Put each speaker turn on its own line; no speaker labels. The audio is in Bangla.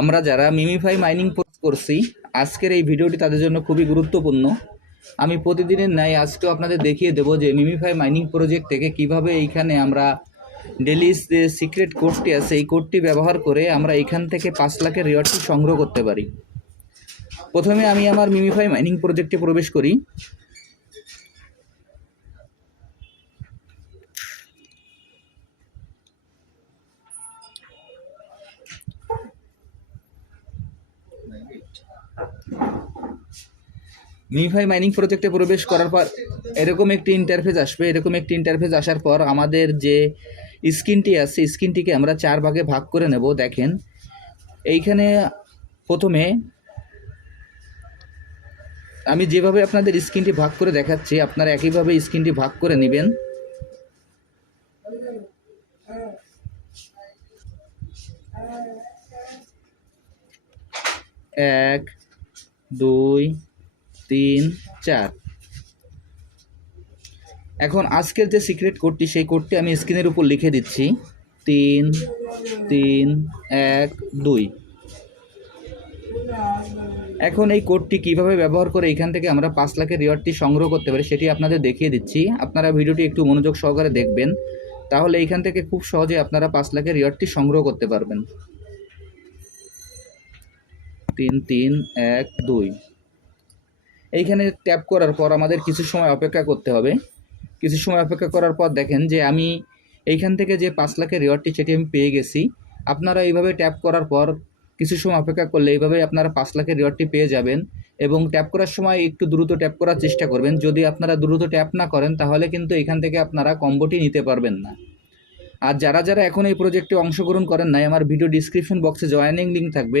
আমরা যারা মিমিফাই মাইনিং পোস্ট করছি, আজকের এই ভিডিওটি তাদের জন্য খুবই গুরুত্বপূর্ণ। আমি প্রতিদিনের ন্যায় আজকেও আপনাদের দেখিয়ে দেবো যে মিমিফাই মাইনিং প্রজেক্ট থেকে কীভাবে এইখানে আমরা ডেলি যে সিক্রেট কোডটি আছে, এই কোডটি ব্যবহার করে আমরা এখান থেকে পাঁচ লাখের রিওয়ার্ডটি সংগ্রহ করতে পারি। প্রথমে আমি আমার মিমিফাই মাইনিং প্রজেক্টে প্রবেশ করি। মিফাই মাইনিং প্রজেক্টে প্রবেশ করার পর এরকম একটি ইন্টারফেস আসবে, এরকম একটি ইন্টারফেস আসার পর আমাদের যে স্ক্রিনটি আছে স্ক্রিনটিকে আমরা চার ভাগে ভাগ করে নেব, দেখেন। এইখানে প্রথমে আমি যেভাবে আপনাদের স্ক্রিনটি ভাগ করে দেখাচ্ছি, আপনারা একইভাবে স্ক্রিনটি ভাগ করে নেবেন। এক, দুই, তিন, চার। এখন আজকের যে সিক্রেট কোডটি সেই কোডটি আমি স্ক্রিনের উপর লিখে দিচ্ছি। তিন তিন, এক, দুই। এখন এই কোডটি কীভাবে ব্যবহার করে এখান থেকে আমরা পাঁচ লাখের রিওয়ার্ডটি সংগ্রহ করতে পারি, সেটি আপনাদের দেখিয়ে দিচ্ছি। আপনারা ভিডিওটি একটু মনোযোগ সহকারে দেখবেন। তাহলে এইখান থেকে খুব সহজে আপনারা পাঁচ লাখের রিওয়ার্ডটি সংগ্রহ করতে পারবেন। তিন তিন, এক, দুই। এইখানে ট্যাপ করার পর আমাদের কিছু সময় অপেক্ষা করতে হবে। কিছু সময় অপেক্ষা করার পর দেখেন যে আমি এইখান থেকে যে পাঁচ লাখের রিওয়ার্ডটি সেটি আমি পেয়ে গেছি। আপনারা এইভাবে ট্যাপ করার পর কিছু সময় অপেক্ষা করলে এইভাবেই আপনারা পাঁচ লাখের রিওয়ার্ডটি পেয়ে যাবেন এবং ট্যাপ করার সময় একটু দ্রুত ট্যাপ করার চেষ্টা করবেন। যদি আপনারা দ্রুত ট্যাপ না করেন, তাহলে কিন্তু এখান থেকে আপনারা কম্বোটি নিতে পারবেন না। আর যারা যারা এখন এই প্রজেক্টে অংশগ্রহণ করেন নাই, আমার ভিডিও ডিসক্রিপশন বক্সে জয়েনিং লিঙ্ক থাকবে।